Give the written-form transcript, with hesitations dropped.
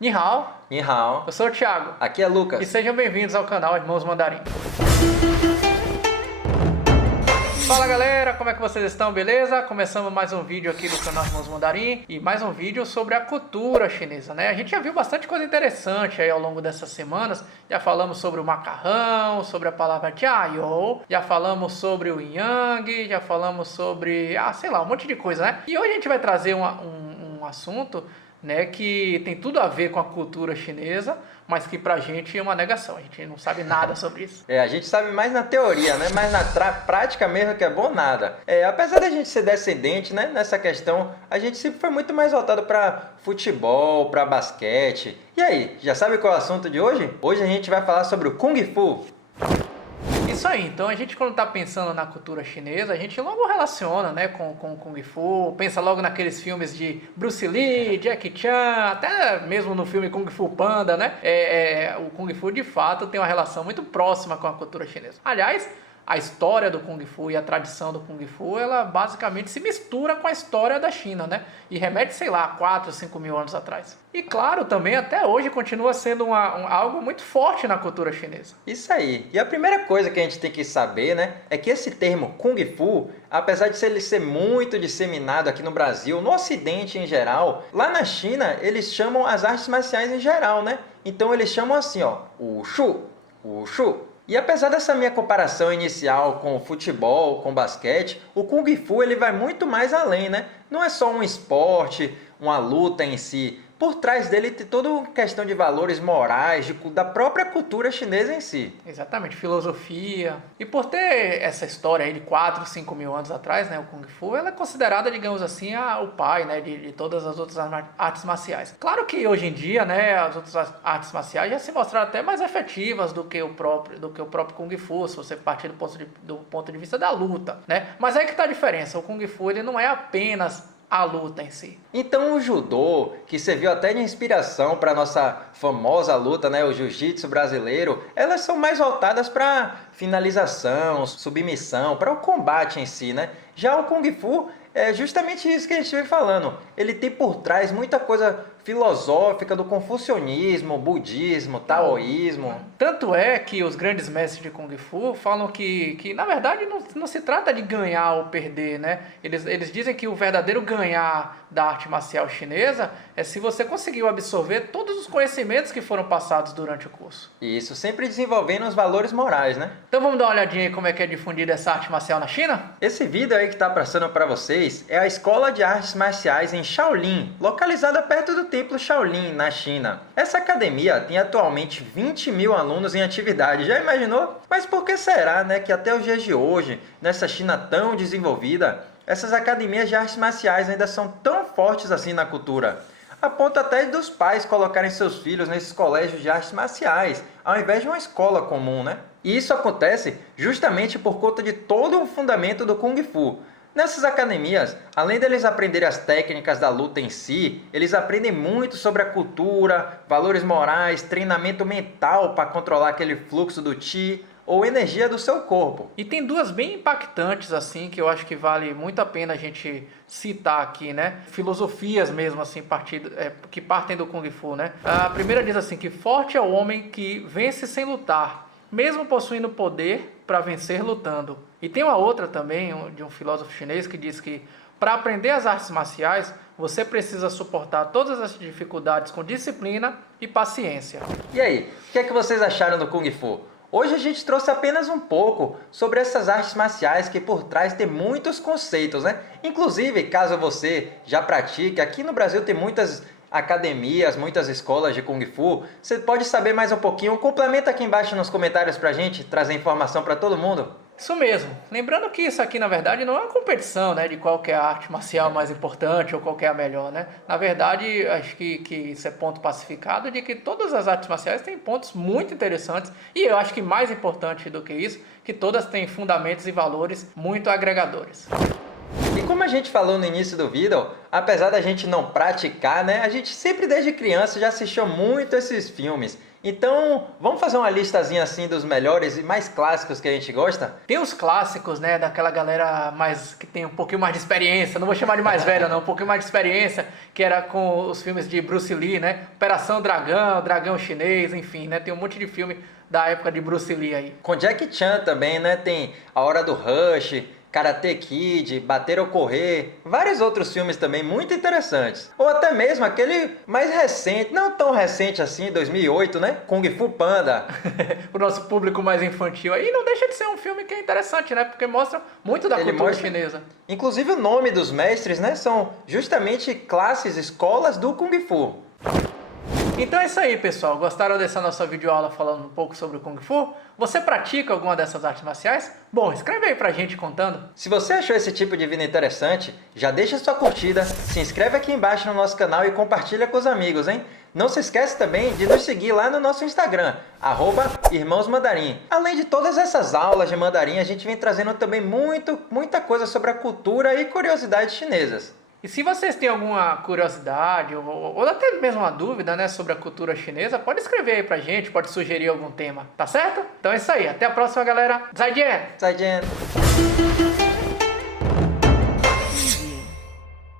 Ni hao, Ni hao. eu sou o Thiago. Aqui é Lucas. E sejam bem-vindos ao canal Irmãos Mandarim. Fala galera, como é que vocês estão? Beleza? Começamos mais um vídeo aqui do canal Irmãos Mandarim e mais um vídeo sobre a cultura chinesa, né? A gente já viu bastante coisa interessante aí ao longo dessas semanas. Já falamos sobre o macarrão, sobre a palavra jiayou, já falamos sobre o yang, já falamos sobre, sei lá, um monte de coisa, né? E hoje a gente vai trazer um assunto, né, que tem tudo a ver com a cultura chinesa, mas que pra gente é uma negação, a gente não sabe nada sobre isso. A gente sabe mais na teoria, né? Mas na prática mesmo que é bom nada. Apesar da gente ser descendente, né? Nessa questão, a gente sempre foi muito mais voltado para futebol, para basquete. E aí, já sabe qual é o assunto de hoje? Hoje a gente vai falar sobre o Kung Fu. Isso aí, então a gente quando tá pensando na cultura chinesa, a gente logo relaciona, né, com o Kung Fu, pensa logo naqueles filmes de Bruce Lee, Jackie Chan, até mesmo no filme Kung Fu Panda, né, o Kung Fu de fato tem uma relação muito próxima com a cultura chinesa. Aliás, a história do Kung Fu e a tradição do Kung Fu, ela basicamente se mistura com a história da China, né? E remete, sei lá, 4, 5 mil anos atrás. E claro, também até hoje continua sendo algo muito forte na cultura chinesa. Isso aí. E a primeira coisa que a gente tem que saber, né, é que esse termo Kung Fu, apesar de ele ser muito disseminado aqui no Brasil, no Ocidente em geral, lá na China eles chamam as artes marciais em geral, né? Então eles chamam assim, ó, Wushu, Wushu. E apesar dessa minha comparação inicial com o futebol, com o basquete, o Kung Fu ele vai muito mais além, né? Não é só um esporte, uma luta em si. Por trás dele tem toda uma questão de valores morais, da própria cultura chinesa em si. Exatamente, filosofia. E por ter essa história aí de 4, 5 mil anos atrás, né, o Kung Fu, ela é considerada, digamos assim, o pai, né, de todas as outras artes marciais. Claro que hoje em dia, né, as outras artes marciais já se mostraram até mais efetivas do que o próprio Kung Fu, se você partir do ponto de vista da luta, né? Mas aí que tá a diferença, o Kung Fu ele não é apenas a luta em si. Então o judô, que serviu até de inspiração para a nossa famosa luta, né, o jiu-jitsu brasileiro, elas são mais voltadas para finalização, submissão, para o combate em si, né? Já o Kung Fu é justamente isso que a gente vem falando. Ele tem por trás muita coisa filosófica do confucionismo, budismo, taoísmo. Tanto é que os grandes mestres de Kung Fu falam que na verdade não se trata de ganhar ou perder, né? Eles dizem que o verdadeiro ganhar da arte marcial chinesa é se você conseguiu absorver todos os conhecimentos que foram passados durante o curso. Isso, sempre desenvolvendo os valores morais, né? Então vamos dar uma olhadinha aí como é que é difundida essa arte marcial na China? Esse vídeo aí que está passando para vocês é a Escola de Artes Marciais em Shaolin, localizada perto do Templo Shaolin, na China. Essa academia tem atualmente 20 mil alunos em atividade, já imaginou? Mas por que será, né, que até os dias de hoje, nessa China tão desenvolvida, essas academias de artes marciais ainda são tão fortes assim na cultura? A ponto até dos pais colocarem seus filhos nesses colégios de artes marciais, ao invés de uma escola comum, né? E isso acontece justamente por conta de todo o fundamento do Kung Fu. Nessas academias, além deles aprenderem as técnicas da luta em si, eles aprendem muito sobre a cultura, valores morais, treinamento mental para controlar aquele fluxo do Qi ou energia do seu corpo. E tem duas bem impactantes, assim, que eu acho que vale muito a pena a gente citar aqui, né? Filosofias mesmo, assim, que partem do Kung Fu, né? A primeira diz assim, que forte é o homem que vence sem lutar, mesmo possuindo poder para vencer lutando. E tem uma outra também, de um filósofo chinês, que diz que para aprender as artes marciais, você precisa suportar todas as dificuldades com disciplina e paciência. E aí, o que é que vocês acharam do Kung Fu? Hoje a gente trouxe apenas um pouco sobre essas artes marciais que por trás tem muitos conceitos, né? Inclusive, caso você já pratique, aqui no Brasil tem muitas academias, muitas escolas de Kung Fu. Você pode saber mais um pouquinho? Complementa aqui embaixo nos comentários pra gente, trazer informação para todo mundo. Isso mesmo. Lembrando que isso aqui, na verdade, não é uma competição, né, de qual que é a arte marcial mais importante ou qual que é a melhor, né? Na verdade, acho que isso é ponto pacificado de que todas as artes marciais têm pontos muito interessantes e eu acho que mais importante do que isso, que todas têm fundamentos e valores muito agregadores. E como a gente falou no início do vídeo, apesar da gente não praticar, né? A gente sempre desde criança já assistiu muito esses filmes. Então, vamos fazer uma listazinha assim dos melhores e mais clássicos que a gente gosta? Tem os clássicos, né, daquela galera mais que tem um pouquinho mais de experiência, não vou chamar de mais velha não, um pouquinho mais de experiência, que era com os filmes de Bruce Lee, né? Operação Dragão, Dragão Chinês, enfim, né? Tem um monte de filme da época de Bruce Lee aí. Com Jackie Chan também, né? Tem A Hora do Rush, Karate Kid, Bater ou Correr, vários outros filmes também muito interessantes. Ou até mesmo aquele mais recente, não tão recente assim, 2008, né? Kung Fu Panda. O nosso público mais infantil aí não deixa de ser um filme que é interessante, né? Porque mostra muito da cultura chinesa. Inclusive o nome dos mestres, né? São justamente classes, escolas do Kung Fu. Então é isso aí, pessoal. Gostaram dessa nossa videoaula falando um pouco sobre o Kung Fu? Você pratica alguma dessas artes marciais? Bom, escreve aí pra gente contando. Se você achou esse tipo de vídeo interessante, já deixa sua curtida, se inscreve aqui embaixo no nosso canal e compartilha com os amigos, hein? Não se esquece também de nos seguir lá no nosso Instagram, @irmãosmandarim. Além de todas essas aulas de mandarim, a gente vem trazendo também muita coisa sobre a cultura e curiosidades chinesas. E se vocês têm alguma curiosidade ou até mesmo uma dúvida, né, sobre a cultura chinesa, pode escrever aí pra gente, pode sugerir algum tema, tá certo? Então é isso aí, até a próxima, galera. Zaijian! Zaijian!